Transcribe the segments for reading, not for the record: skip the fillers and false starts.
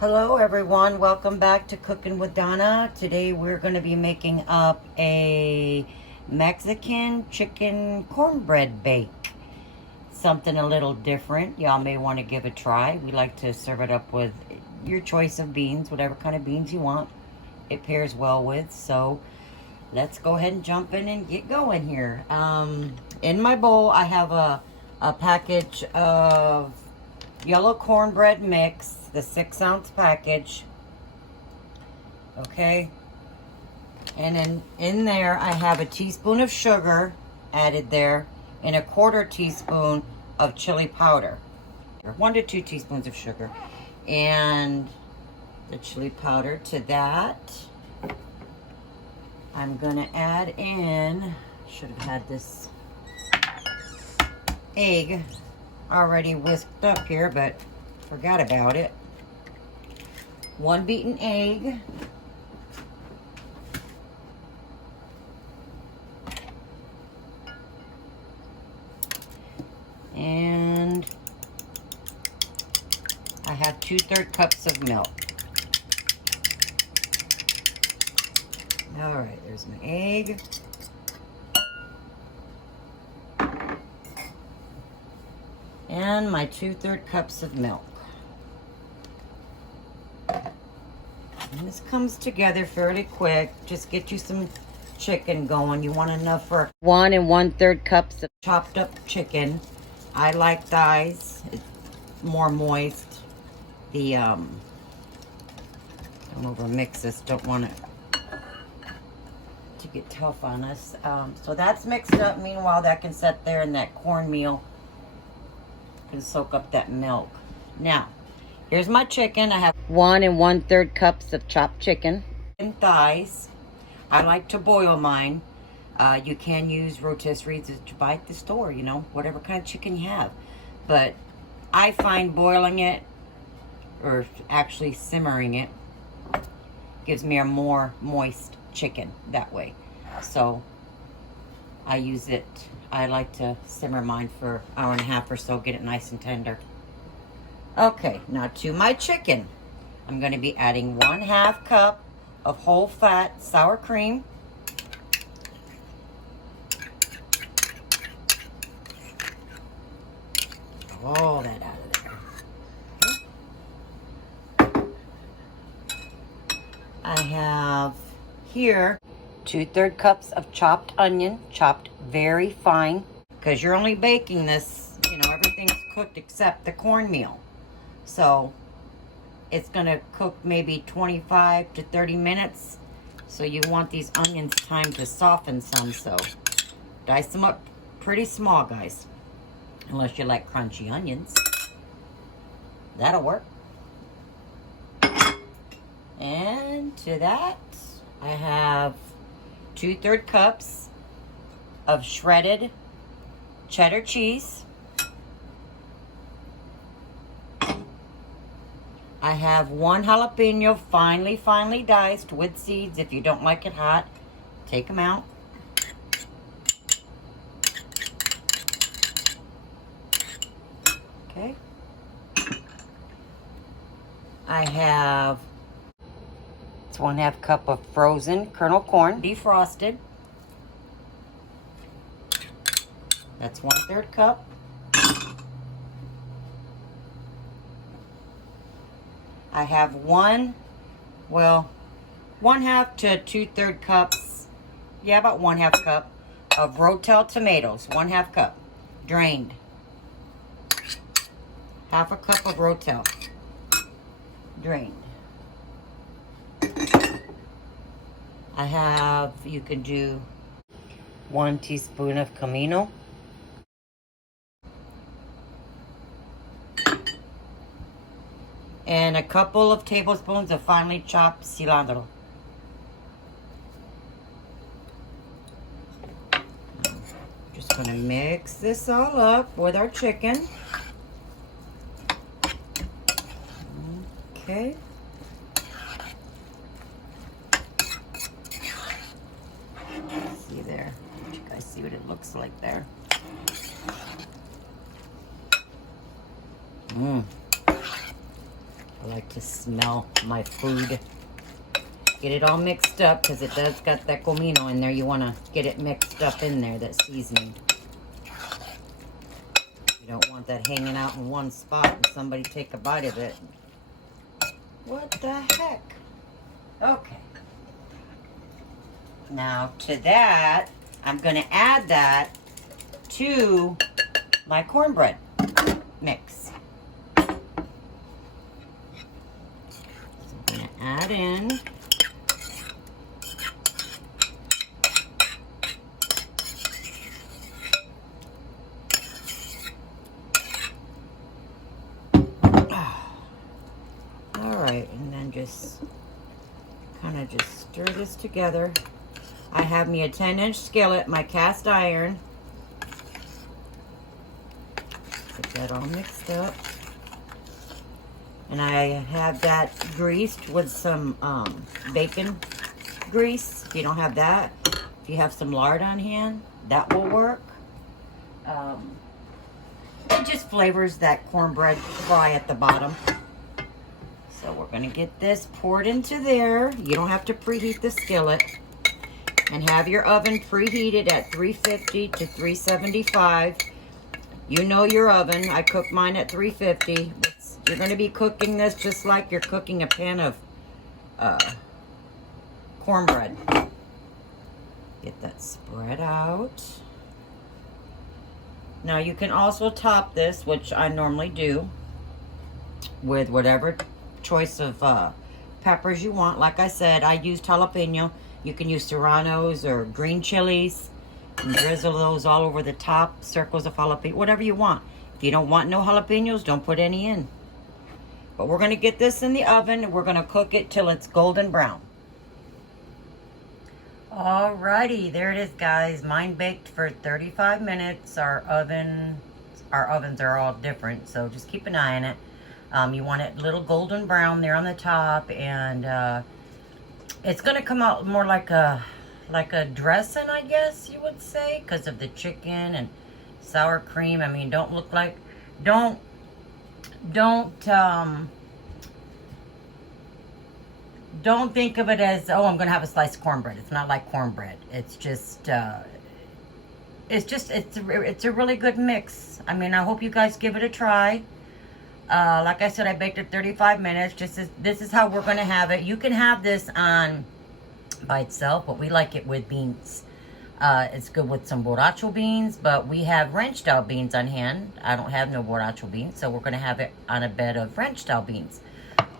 Hello everyone, welcome back to Cooking with Donna. Today we're going to be making up a Mexican chicken cornbread bake. Something a little different. Y'all may want to give a try. We like to serve it up with your choice of beans, whatever kind of beans you want. It pairs well with, so let's go ahead and jump in and get going here. In my bowl I have a package of yellow cornbread mix, the 6-ounce package. Okay, and in there I have a teaspoon of sugar added there and a 1/4 teaspoon of chili powder, 1 to 2 teaspoons of sugar, and the chili powder. To that I'm gonna add in, should have had this egg already whisked up here, but forgot about it. 1 beaten egg. And I have 2/3 cups of milk. All right, there's my egg. And my 2/3 cups of milk. And this comes together fairly quick. Just get you some chicken going. You want enough for 1 1/3 cups of chopped up chicken. I like thighs. It's more moist. The don't overmix this. Don't want it to get tough on us. So that's mixed up. Meanwhile, that can sit there, and that cornmeal can soak up that milk. Now, here's my chicken. I have 1 1/3 cups of chopped chicken and thighs. I like to boil mine. You can use rotisserie that you buy at the store, you know, whatever kind of chicken you have. But I find boiling it, or actually simmering it, gives me a more moist chicken that way. So I use it. I like to simmer mine for an hour and a half or so, get it nice and tender. Okay, now to my chicken. I'm going to be adding 1/2 cup of whole fat sour cream. All that out of there. I have here 2/3 cups of chopped onion, chopped very fine, because you're only baking this, you know, everything's cooked except the cornmeal. So it's gonna cook maybe 25 to 30 minutes. So you want these onions time to soften some, so dice them up pretty small, guys. Unless you like crunchy onions. That'll work. And to that, I have 2/3 cups of shredded cheddar cheese. I have 1 jalapeno finely diced with seeds. If you don't like it hot, take them out. Okay. I have 1/2 cup of frozen kernel corn, defrosted. That's 1/3 cup. I have 1/2 to 2/3 cups. Yeah, about 1/2 cup of Rotel tomatoes. 1/2 cup, drained. 1/2 cup of Rotel, drained. I have, you can do 1 teaspoon of comino. And a couple of tablespoons of finely chopped cilantro. Just gonna mix this all up with our chicken. Okay. See there? You guys see what it looks like there? I like like to smell my food. Get it all mixed up because it does got that comino in there. You want to get it mixed up in there, that seasoning. You don't want that hanging out in one spot and somebody take a bite of it. What the heck? Okay. Now to that, I'm going to add that to my cornbread mix. So I'm going to add in and then just kind of just stir this together. I have me a 10-inch skillet, my cast iron. Get that all mixed up. And I have that greased with some bacon grease. If you don't have that, if you have some lard on hand, that will work. It just flavors that cornbread fry at the bottom. So we're going to get this poured into there. You don't have to preheat the skillet. And have your oven preheated at 350 to 375. You know your oven. I cook mine at 350. You're going to be cooking this just like you're cooking a pan of cornbread. Get that spread out. Now you can also top this, which I normally do, with whatever choice of peppers you want. Like I said, I used jalapeno. You can use serranos or green chilies and drizzle those all over the top, circles of jalapeno, whatever you want. If you don't want no jalapenos, don't put any in. But we're going to get this in the oven and we're going to cook it till it's golden brown. Alrighty, there it is, guys. Mine baked for 35 minutes. Our ovens are all different, so just keep an eye on it. You want it a little golden brown there on the top, and it's going to come out more like a dressing, I guess you would say, because of the chicken and sour cream. I mean, don't think of it as, oh, I'm going to have a slice of cornbread. It's not like cornbread. It's just it's a really good mix. I mean, I hope you guys give it a try. Like I said, I baked it 35 minutes. This is how we're going to have it. You can have this on by itself, but we like it with beans. It's good with some borracho beans, but we have ranch style beans on hand. I don't have no borracho beans, so we're going to have it on a bed of ranch style beans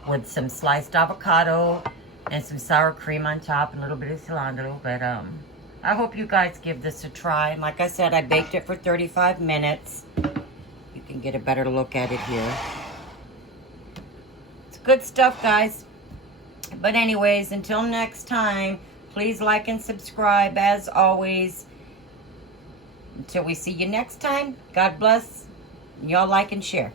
with some sliced avocado and some sour cream on top and a little bit of cilantro. But I hope you guys give this a try. And like I said, I baked it for 35 minutes. You can get a better look at it here. It's good stuff, guys. But anyways, until next time, please like and subscribe as always. Until we see you next time, God bless. Y'all like and share.